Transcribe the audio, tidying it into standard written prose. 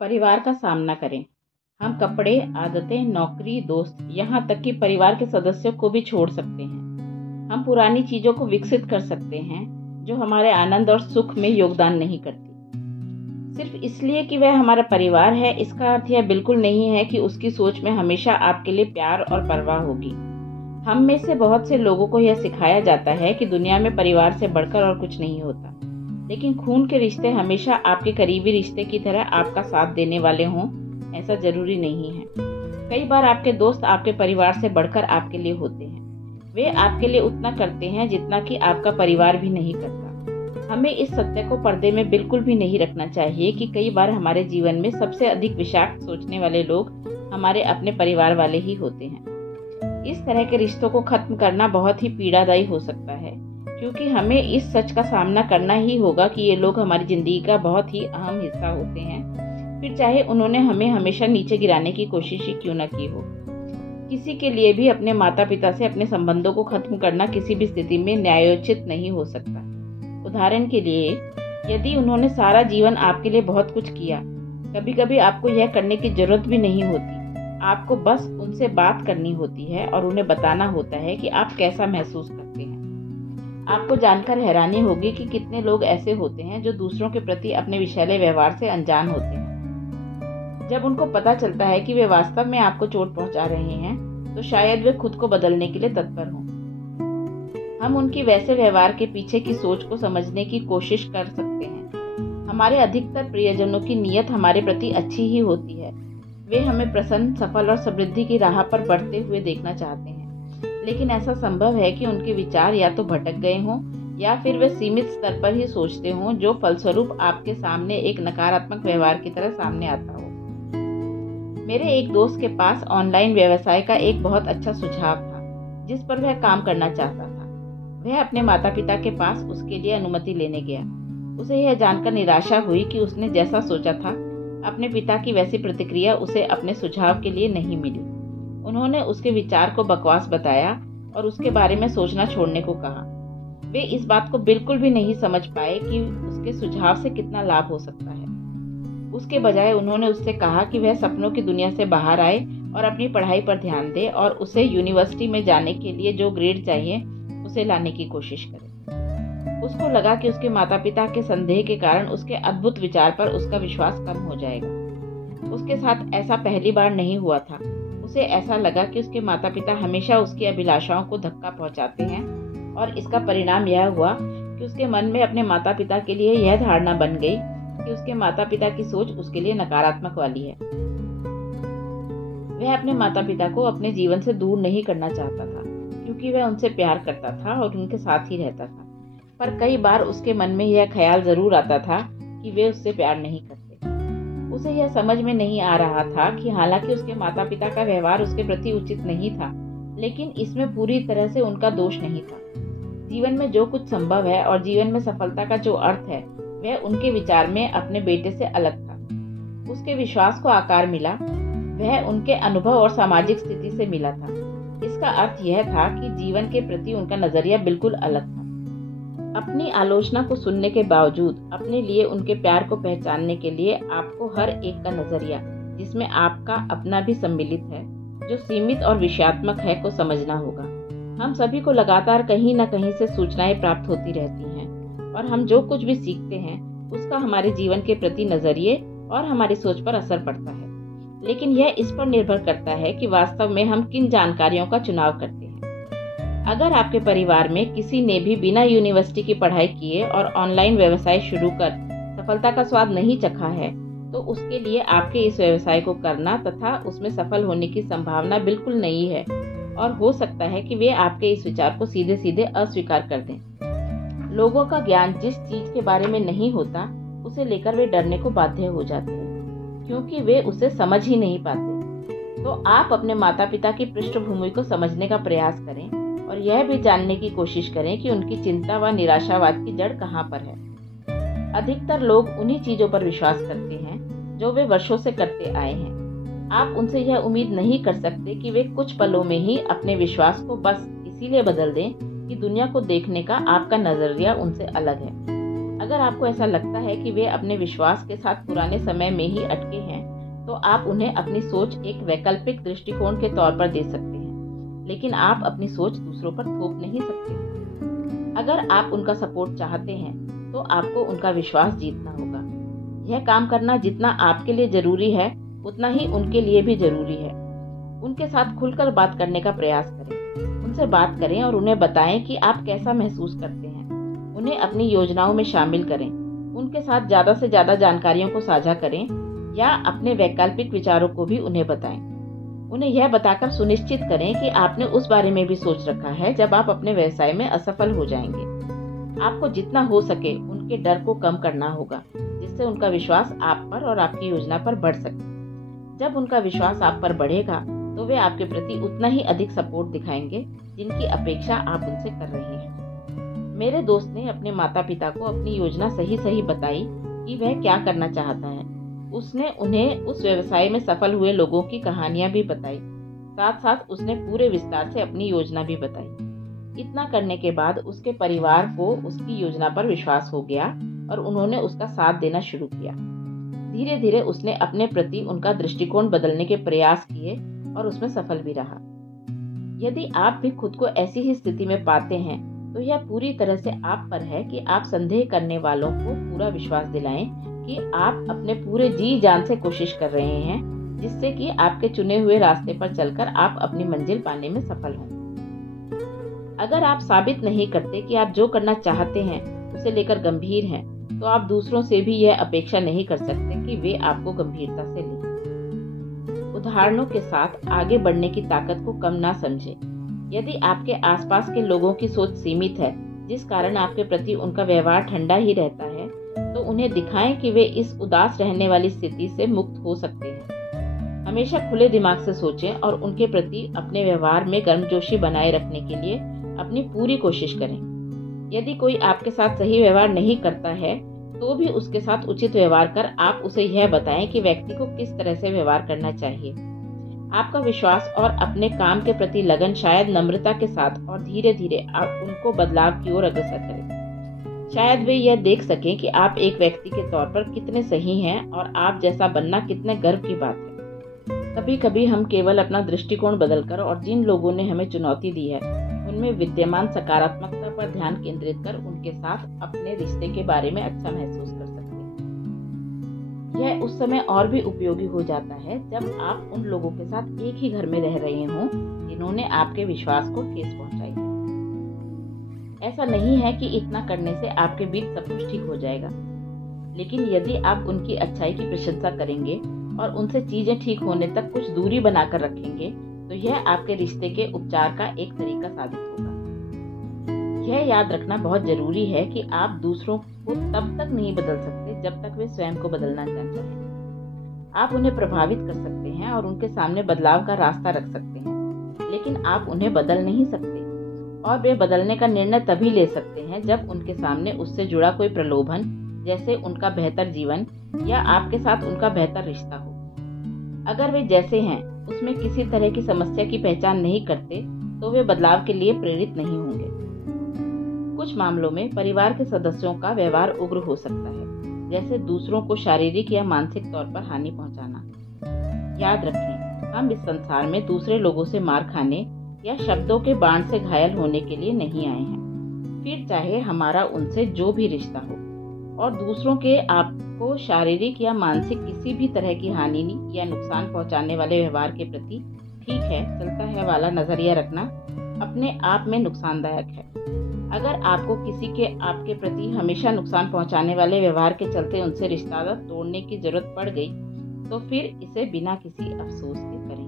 परिवार का सामना करें। हम कपड़े, आदतें, नौकरी, दोस्त, यहाँ तक कि परिवार के सदस्यों को भी छोड़ सकते हैं। हम पुरानी चीजों को विकसित कर सकते हैं जो हमारे आनंद और सुख में योगदान नहीं करती। सिर्फ इसलिए कि वह हमारा परिवार है, इसका अर्थ यह बिल्कुल नहीं है कि उसकी सोच में हमेशा आपके लिए प्यार और परवाह होगी। हम में से बहुत से लोगों को यह सिखाया जाता है कि दुनिया में परिवार से बढ़कर और कुछ नहीं होता, लेकिन खून के रिश्ते हमेशा आपके करीबी रिश्ते की तरह आपका साथ देने वाले हों, ऐसा जरूरी नहीं है। कई बार आपके दोस्त आपके परिवार से बढ़कर आपके लिए होते हैं। वे आपके लिए उतना करते हैं जितना कि आपका परिवार भी नहीं करता। हमें इस सत्य को पर्दे में बिल्कुल भी नहीं रखना चाहिए कि कई बार हमारे जीवन में सबसे अधिक विषाक्त सोचने वाले लोग हमारे अपने परिवार वाले ही होते हैं। इस तरह के रिश्तों को खत्म करना बहुत ही पीड़ादायी हो सकता है, क्योंकि हमें इस सच का सामना करना ही होगा कि ये लोग हमारी जिंदगी का बहुत ही अहम हिस्सा होते हैं, फिर चाहे उन्होंने हमें हमेशा नीचे गिराने की कोशिश ही क्यों न की हो। किसी के लिए भी अपने माता पिता से अपने संबंधों को खत्म करना किसी भी स्थिति में न्यायोचित नहीं हो सकता। उदाहरण के लिए, यदि उन्होंने सारा जीवन आपके लिए बहुत कुछ किया, कभी कभी आपको यह करने की जरूरत भी नहीं होती। आपको बस उनसे बात करनी होती है और उन्हें बताना होता है कि आप कैसा महसूस करते हैं। आपको जानकर हैरानी होगी कि कितने लोग ऐसे होते हैं जो दूसरों के प्रति अपने विषैले व्यवहार से अनजान होते हैं। जब उनको पता चलता है कि वे वास्तव में आपको चोट पहुंचा रहे हैं, तो शायद वे खुद को बदलने के लिए तत्पर हों। हम उनकी वैसे व्यवहार के पीछे की सोच को समझने की कोशिश कर सकते हैं। हमारे अधिकतर प्रियजनों की नीयत हमारे प्रति अच्छी ही होती है। वे हमें प्रसन्न, सफल और समृद्धि की राह पर बढ़ते हुए देखना चाहते हैं, लेकिन ऐसा संभव है कि उनके विचार या तो भटक गए हों या फिर वे सीमित स्तर पर ही सोचते हों, जो फलस्वरूप आपके सामने एक नकारात्मक व्यवहार की तरह सामने आता हो। मेरे एक दोस्त के पास ऑनलाइन व्यवसाय का एक बहुत अच्छा सुझाव था जिस पर वह काम करना चाहता था। वह अपने माता पिता के पास उसके लिए अनुमति लेने गया। उसे यह जानकर निराशा हुई कि उसने जैसा सोचा था, अपने पिता की वैसी प्रतिक्रिया उसे अपने सुझाव के लिए नहीं मिली। उन्होंने उसके विचार को बकवास बताया और उसके बारे में सोचना छोड़ने को कहा। वे इस बात को बिल्कुल भी नहीं समझ पाए कि उसके सुझाव से कितना लाभ हो सकता है। उसके बजाय उन्होंने उससे कहा कि वह सपनों की दुनिया से बाहर आए और अपनी पढ़ाई पर ध्यान दे और उसे यूनिवर्सिटी में जाने के लिए जो ग्रेड चाहिए उसे लाने की कोशिश करे। उसको लगा कि उसके माता पिता के संदेह के कारण उसके अद्भुत विचार पर उसका विश्वास कम हो जाएगा। उसके साथ ऐसा पहली बार नहीं हुआ था। उसे ऐसा लगा कि उसके माता पिता हमेशा उसकी अभिलाषाओं को धक्का पहुंचाते हैं, और इसका परिणाम यह हुआ कि उसके मन में अपने माता पिता के लिए यह धारणा बन गई कि उसके माता पिता की सोच उसके लिए नकारात्मक वाली है। वह अपने माता पिता को अपने जीवन से दूर नहीं करना चाहता था, क्योंकि वह उनसे प्यार करता था और उनके साथ ही रहता था। पर कई बार उसके मन में यह ख्याल जरूर आता था कि वे उससे प्यार नहीं करते। उसे यह समझ में नहीं आ रहा था कि हालांकि उसके माता पिता का व्यवहार उसके प्रति उचित नहीं था, लेकिन इसमें पूरी तरह से उनका दोष नहीं था। जीवन में जो कुछ संभव है और जीवन में सफलता का जो अर्थ है, वह उनके विचार में अपने बेटे से अलग था। उसके विश्वास को आकार मिला, वह उनके अनुभव और सामाजिक स्थिति से मिला था। इसका अर्थ यह था कि जीवन के प्रति उनका नजरिया बिल्कुल अलग था। अपनी आलोचना को सुनने के बावजूद अपने लिए उनके प्यार को पहचानने के लिए आपको हर एक का नजरिया, जिसमें आपका अपना भी सम्मिलित है, जो सीमित और विषयात्मक है, को समझना होगा। हम सभी को लगातार कहीं न कहीं से सूचनाएं प्राप्त होती रहती हैं, और हम जो कुछ भी सीखते हैं उसका हमारे जीवन के प्रति नजरिए और हमारी सोच पर असर पड़ता है। लेकिन यह इस पर निर्भर करता है कि वास्तव में हम किन जानकारियों का चुनाव करते हैं। अगर आपके परिवार में किसी ने भी बिना यूनिवर्सिटी की पढ़ाई किए और ऑनलाइन व्यवसाय शुरू कर सफलता का स्वाद नहीं चखा है, तो उसके लिए आपके इस व्यवसाय को करना तथा उसमें सफल होने की संभावना बिल्कुल नहीं है, और हो सकता है कि वे आपके इस विचार को सीधे सीधे अस्वीकार कर दें। लोगों का ज्ञान जिस चीज के बारे में नहीं होता, उसे लेकर वे डरने को बाध्य हो जाते हैं, क्योंकि वे उसे समझ ही नहीं पाते। तो आप अपने माता पिता की पृष्ठभूमि को समझने का प्रयास करें और यह भी जानने की कोशिश करें कि उनकी चिंता व निराशावाद की जड़ कहाँ पर है। अधिकतर लोग उन्हीं चीजों पर विश्वास करते हैं जो वे वर्षों से करते आए हैं। आप उनसे यह उम्मीद नहीं कर सकते कि वे कुछ पलों में ही अपने विश्वास को बस इसीलिए बदल दें कि दुनिया को देखने का आपका नजरिया उनसे अलग है। अगर आपको ऐसा लगता है कि वे अपने विश्वास के साथ पुराने समय में ही अटके हैं, तो आप उन्हें अपनी सोच एक वैकल्पिक दृष्टिकोण के तौर पर दे सकते हैं, लेकिन आप अपनी सोच दूसरों पर थोप नहीं सकते। अगर आप उनका सपोर्ट चाहते हैं, तो आपको उनका विश्वास जीतना होगा। यह काम करना जितना आपके लिए जरूरी है, उतना ही उनके लिए भी जरूरी है। उनके साथ खुलकर बात करने का प्रयास करें। उनसे बात करें और उन्हें बताएं कि आप कैसा महसूस करते हैं। उन्हें अपनी योजनाओं में शामिल करें। उनके साथ ज़्यादा से ज़्यादा जानकारियों को साझा करें या अपने वैकल्पिक विचारों को भी उन्हें बताएं। उन्हें यह बताकर सुनिश्चित करें कि आपने उस बारे में भी सोच रखा है जब आप अपने व्यवसाय में असफल हो जाएंगे। आपको जितना हो सके उनके डर को कम करना होगा, जिससे उनका विश्वास आप पर और आपकी योजना पर बढ़ सके। जब उनका विश्वास आप पर बढ़ेगा, तो वे आपके प्रति उतना ही अधिक सपोर्ट दिखाएंगे जिनकी अपेक्षा आप उनसे कर रहे हैं। मेरे दोस्त ने अपने माता पिता को अपनी योजना सही बताई कि वह क्या करना चाहता है। उसने उन्हें उस व्यवसाय में सफल हुए लोगों की कहानियां भी बताई। साथ साथ उसने पूरे विस्तार से अपनी योजना भी बताई। इतना करने के बाद उसके परिवार को उसकी योजना पर विश्वास हो गया और उन्होंने उसका साथ देना शुरू किया। धीरे धीरे उसने अपने प्रति उनका दृष्टिकोण बदलने के प्रयास किए और उसमें सफल भी रहा। यदि आप भी खुद को ऐसी ही स्थिति में पाते हैं, तो यह पूरी तरह से आप पर है कि आप संदेह करने वालों को पूरा विश्वास दिलाएं कि आप अपने पूरे जी जान से कोशिश कर रहे हैं, जिससे कि आपके चुने हुए रास्ते पर चलकर आप अपनी मंजिल पाने में सफल हों। अगर आप साबित नहीं करते कि आप जो करना चाहते हैं उसे लेकर गंभीर हैं, तो आप दूसरों से भी यह अपेक्षा नहीं कर सकते कि वे आपको गंभीरता से लें। उदाहरणों के साथ आगे बढ़ने की ताकत को कम ना समझें। यदि आपके आसपास के लोगों की सोच सीमित है, जिस कारण आपके प्रति उनका व्यवहार ठंडा ही रहता है, तो उन्हें दिखाएं कि वे इस उदास रहने वाली स्थिति से मुक्त हो सकते हैं। हमेशा खुले दिमाग से सोचें और उनके प्रति अपने व्यवहार में गर्मजोशी बनाए रखने के लिए अपनी पूरी कोशिश करें। यदि कोई आपके साथ सही व्यवहार नहीं करता है, तो भी उसके साथ उचित व्यवहार कर आप उसे यह बताएं कि व्यक्ति को किस तरह से व्यवहार करना चाहिए। आपका विश्वास और अपने काम के प्रति लगन शायद नम्रता के साथ और धीरे धीरे आप उनको बदलाव की ओर अग्रसर करें। शायद वे यह देख सकें कि आप एक व्यक्ति के तौर पर कितने सही हैं और आप जैसा बनना कितने गर्व की बात है। कभी कभी हम केवल अपना दृष्टिकोण बदलकर और जिन लोगों ने हमें चुनौती दी है उनमें विद्यमान सकारात्मकता पर ध्यान केंद्रित कर उनके साथ अपने रिश्ते के बारे में अच्छा महसूस कर सकते हैं। यह उस समय और भी उपयोगी हो जाता है जब आप उन लोगों के साथ एक ही घर में रह रहे हों जिन्होंने आपके विश्वास को ठेस पहुंचाई है। ऐसा नहीं है कि इतना करने से आपके बीच सब कुछ ठीक हो जाएगा, लेकिन यदि आप उनकी अच्छाई की प्रशंसा करेंगे और उनसे चीजें ठीक होने तक कुछ दूरी बनाकर रखेंगे, तो यह आपके रिश्ते के उपचार का एक तरीका साबित होगा। यह याद रखना बहुत जरूरी है कि आप दूसरों को तब तक नहीं बदल सकते जब तक वे स्वयं को बदलना न चाहें। आप उन्हें प्रभावित कर सकते हैं और उनके सामने बदलाव का रास्ता रख सकते हैं, लेकिन आप उन्हें बदल नहीं सकते और वे बदलने का निर्णय तभी ले सकते हैं जब उनके सामने उससे जुड़ा कोई प्रलोभन, जैसे उनका बेहतर जीवन या आपके साथ उनका बेहतर रिश्ता हो। अगर वे जैसे हैं उसमें किसी तरह की समस्या की पहचान नहीं करते, तो वे बदलाव के लिए प्रेरित नहीं होंगे। कुछ मामलों में परिवार के सदस्यों का व्यवहार उग्र हो सकता है, जैसे दूसरों को शारीरिक या मानसिक तौर पर हानि पहुंचाना। याद रखें, हम इस संसार में दूसरे लोगों से मार खाने या शब्दों के बाण से घायल होने के लिए नहीं आए हैं, फिर चाहे हमारा उनसे जो भी रिश्ता हो। और दूसरों के आपको शारीरिक या मानसिक किसी भी तरह की हानि या नुकसान पहुंचाने वाले व्यवहार के प्रति ठीक है चलता है वाला नजरिया रखना अपने आप में नुकसानदायक है। अगर आपको किसी के आपके प्रति हमेशा नुकसान पहुंचाने वाले व्यवहार के चलते उनसे रिश्ता तोड़ने की जरूरत पड़ गई, तो फिर इसे बिना किसी अफसोस के करें।